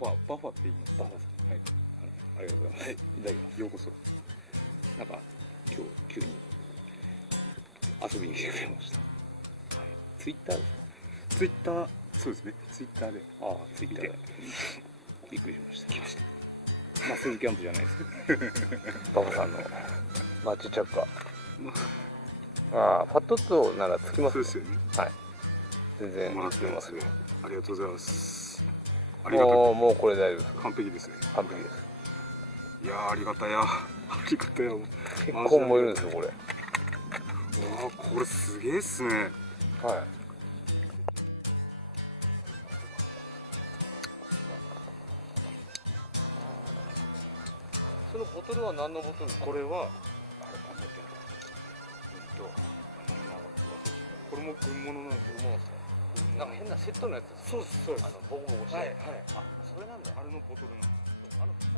バファって言います。バファさん、はい。ありがとうございます。はい、いただきます。ようこそ。なんか今日急に遊びに来てくれました。はい、ツイッターですか？ツイッター、そうですね。ツイッターで。ああ、ツイッターで見てびっくりしました。来ました。まあ、スギキャンプじゃないですけど。バファさんのマチチャッカ。ああ、ファットツオならつきますね。そうですよね。はい。全然もらっつきますよ。ありがとうございます。ありがたく。もうこれ大丈夫です。完璧ですね。完璧です。いやー、ありがたや。ありがたや。結構燃えるんですよ、これ。わあ、これすげえっすね。はい。そのボトルは何のボトルですか？これは、これも軍物なんですよ。なんか変なセットのやつですか？そうです、そうです。ボコボコして。はい、はい。あ、それなんだ。あれのボトルなんです。